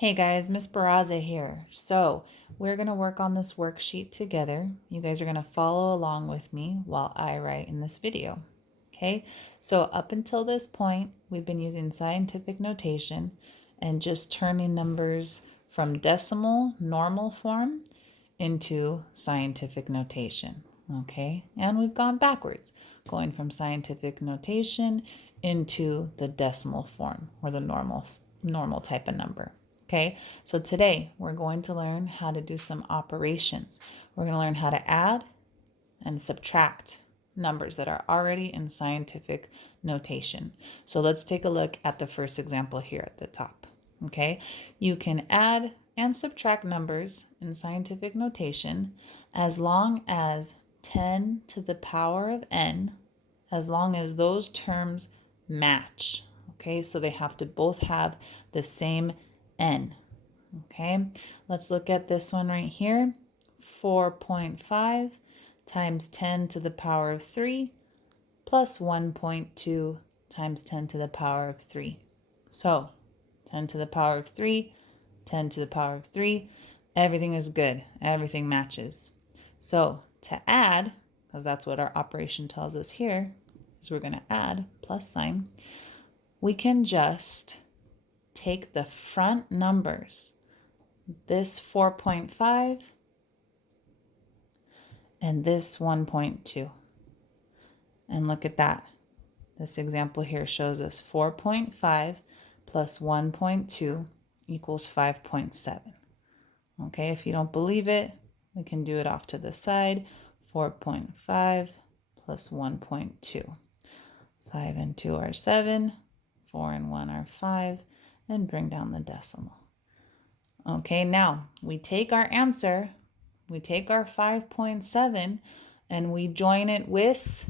Hey guys, Miss Barraza here. So we're going to work on this worksheet together. You guys are going to follow along with me while I write in this video. Okay, so up until this point, we've been using scientific notation and just turning numbers from decimal normal form into scientific notation. Okay, and we've gone backwards, going from scientific notation into the decimal form or the normal type of number. Okay, so today we're going to learn how to do some operations. We're going to learn how to add and subtract numbers that are already in scientific notation. So let's take a look at the first example here at the top. Okay, you can add and subtract numbers in scientific notation as long as 10 to the power of n, as long as those terms match. Okay, so they have to both have the same n. Okay, let's look at this one right here. 4.5 times 10 to the power of 3 plus 1.2 times 10 to the power of 3. So 10 to the power of 3, 10 to the power of 3, everything is good. Everything matches. So to add, because that's what our operation tells us here, is we're going to add plus sign. We can just take the front numbers, this 4.5 and this 1.2. And look at that. This example here shows us 4.5 plus 1.2 equals 5.7. Okay, if you don't believe it, we can do it off to the side. 4.5 plus 1.2. 5 and 2 are 7. 4 and 1 are 5. And bring down the decimal. Okay, now we take our answer, we take our 5.7, and we join it with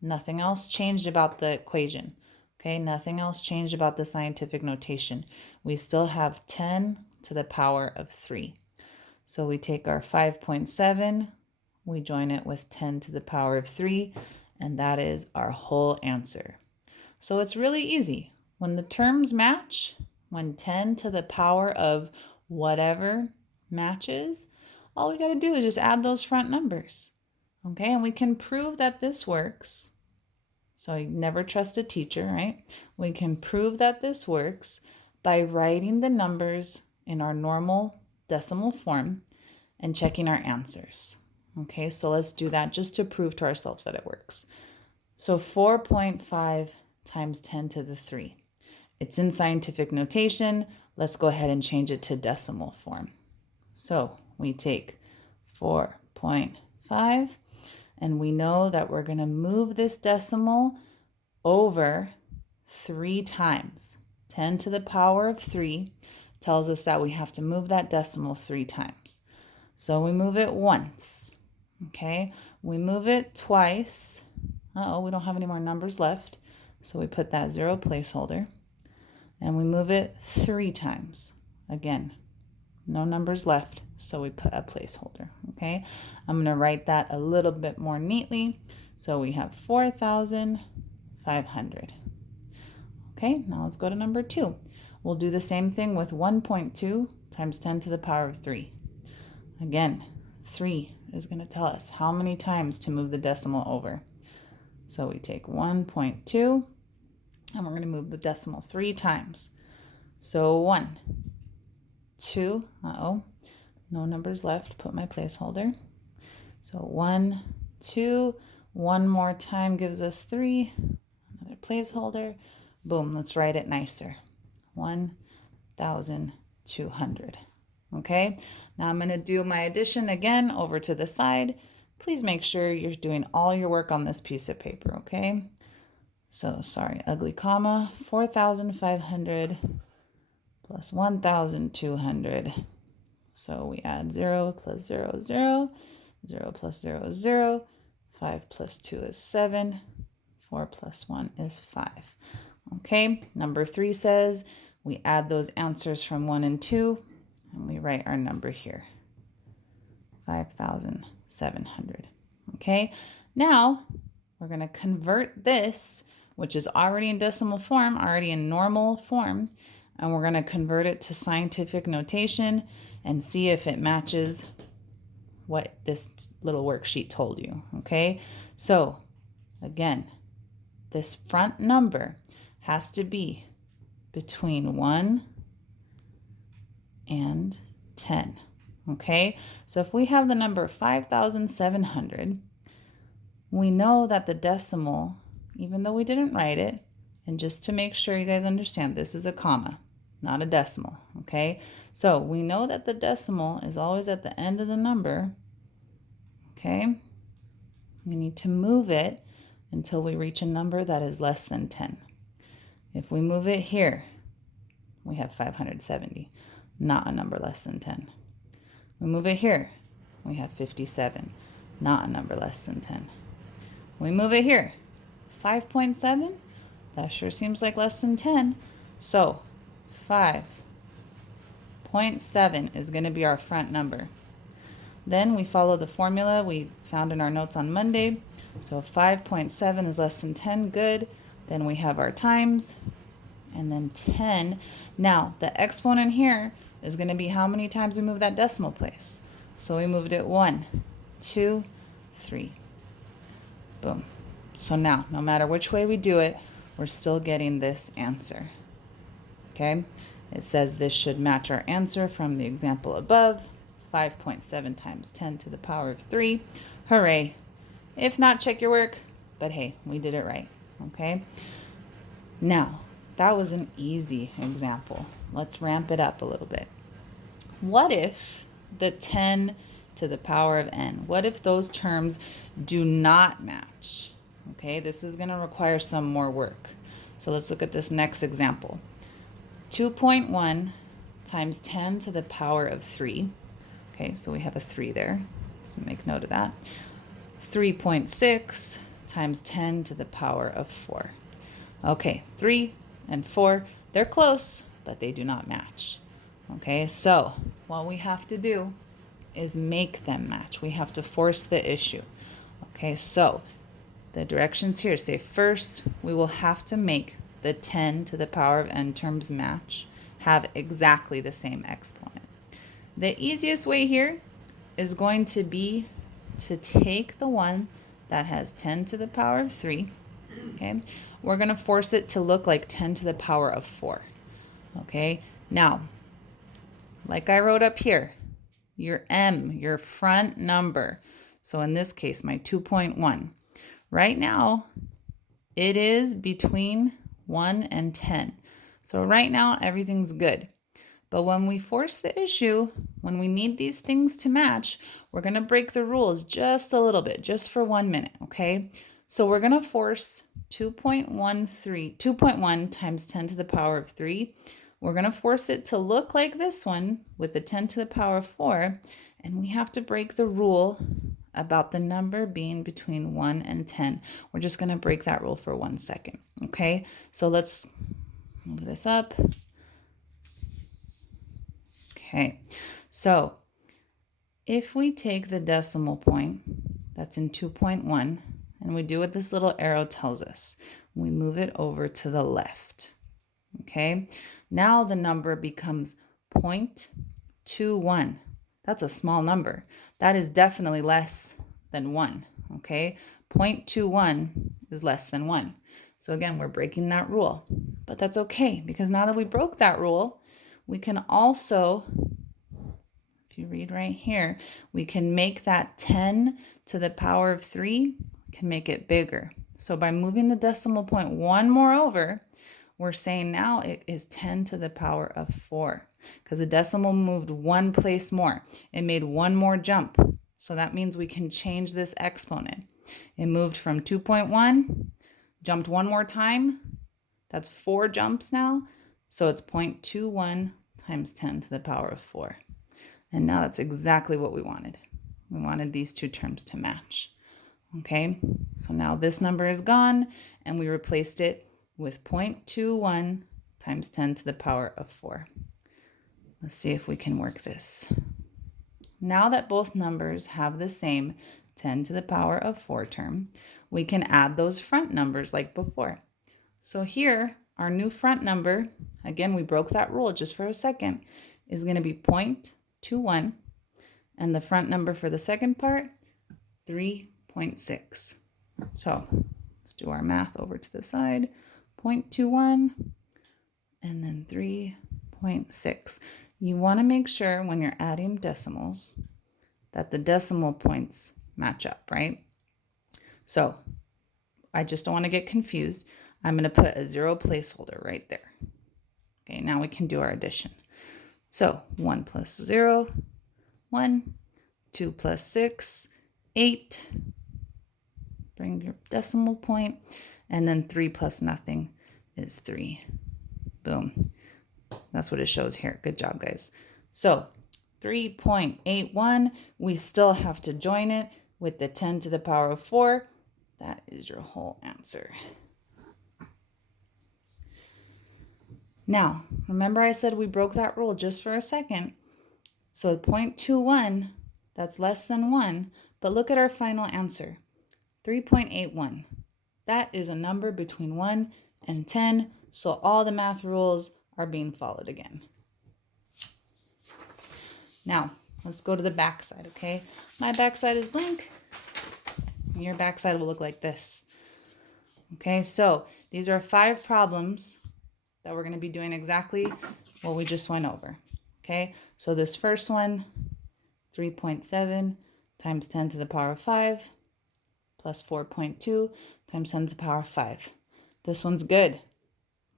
nothing else changed about the equation. Okay, nothing else changed about the scientific notation. We still have 10 to the power of 3. So we take our 5.7, we join it with 10 to the power of 3, and that is our whole answer. So it's really easy. When the terms match, when 10 to the power of whatever matches, all we got to do is just add those front numbers. Okay, and we can prove that this works. So you never trust a teacher, right? We can prove that this works by writing the numbers in our normal decimal form and checking our answers. Okay, so let's do that just to prove to ourselves that it works. So 4.5 times 10 to the 3. It's in scientific notation. Let's go ahead and change it to decimal form. So we take 4.5 and we know that we're going to move this decimal over 3 times. 10 to the power of 3 tells us that we have to move that decimal 3 times. So we move it once. Okay, we move it twice. We don't have any more numbers left. So we put that 0 placeholder. And we move it 3 times. Again, no numbers left, so we put a placeholder, okay? I'm going to write that a little bit more neatly. So we have 4,500. Okay, now let's go to number 2. We'll do the same thing with 1.2 times 10 to the power of 3. Again, 3 is going to tell us how many times to move the decimal over. So we take 1.2. and we're going to move the decimal 3 times. So 1, 2, no numbers left, put my placeholder. So 1, 2, one more time gives us 3, another placeholder. Boom, let's write it nicer. 1,200. Okay, now I'm going to do my addition again over to the side. Please make sure you're doing all your work on this piece of paper, okay? So, sorry, ugly comma, 4,500 plus 1,200. So we add 0 plus 0, 0, 0 plus 0 is 0, 5 plus 2 is 7, 4 plus 1 is 5. Okay, number 3 says we add those answers from 1 and 2, and we write our number here, 5,700. Okay, now we're going to convert this, which is already in decimal form, already in normal form, and we're going to convert it to scientific notation and see if it matches what this little worksheet told you, okay? So again, this front number has to be between 1 and 10, okay? So if we have the number 5,700, we know that the decimal, even though we didn't write it, and just to make sure you guys understand, this is a comma, not a decimal, okay? So we know that the decimal is always at the end of the number, okay? We need to move it until we reach a number that is less than 10. If we move it here, we have 570, not a number less than 10. We move it here, we have 57, not a number less than 10. We move it here, 5.7, that sure seems like less than 10. So 5.7 is going to be our front number. Then we follow the formula we found in our notes on Monday. So 5.7 is less than 10, good. Then we have our times, and then 10. Now, the exponent here is going to be how many times we move that decimal place. So we moved it 1, 2, 3. Boom. So now, no matter which way we do it, we're still getting this answer. Okay? It says this should match our answer from the example above. 5.7 times 10 to the power of 3. Hooray. If not, check your work. But hey, we did it right. Okay? Now, that was an easy example. Let's ramp it up a little bit. What if the 10 to the power of n, what if those terms do not match? Okay, this is going to require some more work. So let's look at this next example. 2.1 times 10 to the power of 3. Okay, so we have a 3 there. Let's make note of that. 3.6 times 10 to the power of 4. Okay, 3 and 4, they're close, but they do not match. Okay, so what we have to do is make them match. We have to force the issue. Okay, so the directions here say first we will have to make the 10 to the power of n terms match, have exactly the same exponent. The easiest way here is going to be to take the one that has 10 to the power of 3, okay? We're going to force it to look like 10 to the power of 4, okay? Now, like I wrote up here, your m, your front number, so in this case, my 2.1, right now, it is between 1 and 10. So right now, everything's good. But when we force the issue, when we need these things to match, we're going to break the rules just a little bit, just for 1 minute, okay? So we're going to force 2.1 times 10 to the power of 3. We're going to force it to look like this one with the 10 to the power of 4. And we have to break the rule about the number being between 1 and 10. We're just going to break that rule for 1 second, okay? So let's move this up. Okay, so if we take the decimal point that's in 2.1 and we do what this little arrow tells us, we move it over to the left. Okay, now the number becomes 0.21. That's a small number. That is definitely less than 1. Okay, 0.21 is less than 1. So again, we're breaking that rule, but that's okay because now that we broke that rule, we can also, if you read right here, we can make that 10 to the power of 3, we can make it bigger. So by moving the decimal point one more over, we're saying now it is 10 to the power of 4 because the decimal moved one place more. It made one more jump. So that means we can change this exponent. It moved from 2.1, jumped one more time. That's 4 jumps now. So it's 0.21 times 10 to the power of 4. And now that's exactly what we wanted. We wanted these two terms to match. Okay, so now this number is gone and we replaced it with 0.21 times 10 to the power of 4. Let's see if we can work this. Now that both numbers have the same 10 to the power of 4 term, we can add those front numbers like before. So here, our new front number again, we broke that rule just for a second, is going to be 0.21. And the front number for the second part, 3.6. So let's do our math over to the side. 0.21 and then 3.6. You want to make sure when you're adding decimals that the decimal points match up, right? So I just don't want to get confused. I'm going to put a 0 placeholder right there. Okay, now we can do our addition. So 1 plus 0, 1, 2 plus 6, 8. Bring your decimal point, and then 3 plus nothing is 3. Boom. That's what it shows here. Good job, guys. So 3.81, we still have to join it with the 10 to the power of 4. That is your whole answer. Now, remember I said we broke that rule just for a second. So 0.21, that's less than 1, but look at our final answer, 3.81. That is a number between 1 and 10, so all the math rules are being followed again. Now, let's go to the back side, okay? My back side is blank. Your back side will look like this. Okay, so these are 5 problems that we're going to be doing exactly what we just went over. Okay, so this first one, 3.7 times 10 to the power of 5 plus 4.2 times 10 to the power of 5. This one's good.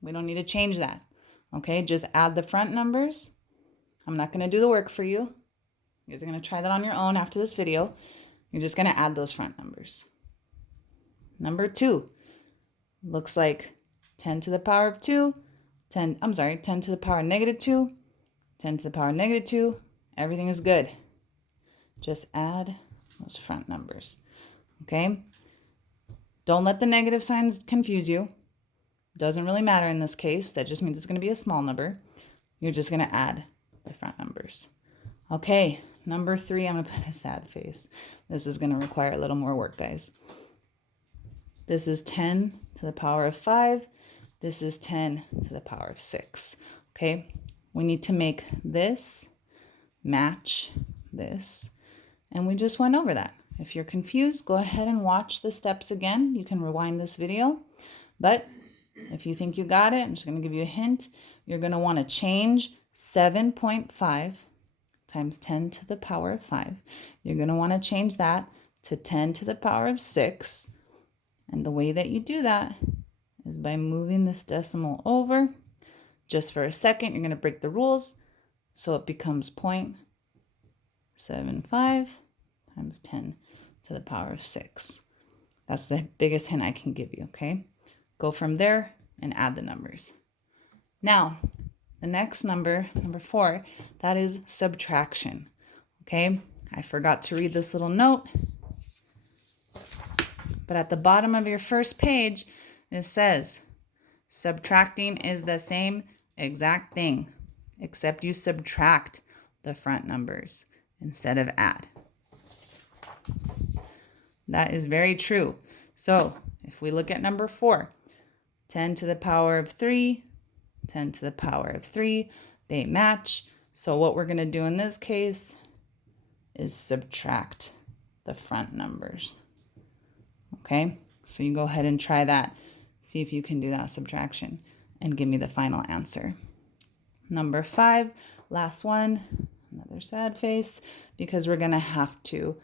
We don't need to change that. Okay, just add the front numbers. I'm not going to do the work for you. You guys are going to try that on your own after this video. You're just going to add those front numbers. Number 2 looks like 10 to the power of 2, 10 to the power of negative 2, 10 to the power of negative 2. Everything is good. Just add those front numbers. Okay? Don't let the negative signs confuse you. Doesn't really matter in this case. That just means it's going to be a small number. You're just going to add the front numbers. Okay, number 3, I'm going to put a sad face. This is going to require a little more work, guys. This is 10 to the power of 5. This is 10 to the power of 6. Okay, we need to make this match this. And we just went over that. If you're confused, go ahead and watch the steps again. You can rewind this video. But if you think you got it, I'm just going to give you a hint. You're going to want to change 7.5 times 10 to the power of 5. You're going to want to change that to 10 to the power of 6. And the way that you do that is by moving this decimal over. Just for a second, you're going to break the rules. So it becomes 0.75 times 10 to the power of 6. That's the biggest hint I can give you, okay? Go from there and add the numbers. Now, the next number, number 4, that is subtraction, okay? I forgot to read this little note, but at the bottom of your first page, it says, subtracting is the same exact thing, except you subtract the front numbers instead of add. That is very true. So if we look at number 4, 10 to the power of 3, 10 to the power of 3, they match. So what we're going to do in this case is subtract the front numbers. Okay, so you go ahead and try that. See if you can do that subtraction and give me the final answer. Number 5, last one, another sad face, because we're going to have to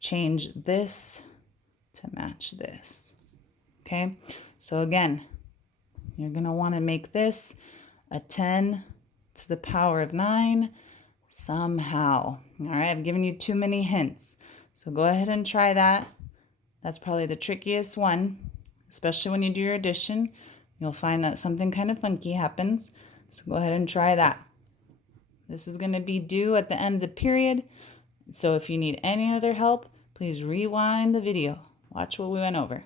change this to match this. Okay, so again, you're going to want to make this a 10 to the power of 9 somehow. All right, I've given you too many hints. So go ahead and try that. That's probably the trickiest one, especially when you do your addition. You'll find that something kind of funky happens. So go ahead and try that. This is going to be due at the end of the period. So if you need any other help, please rewind the video. Watch what we went over.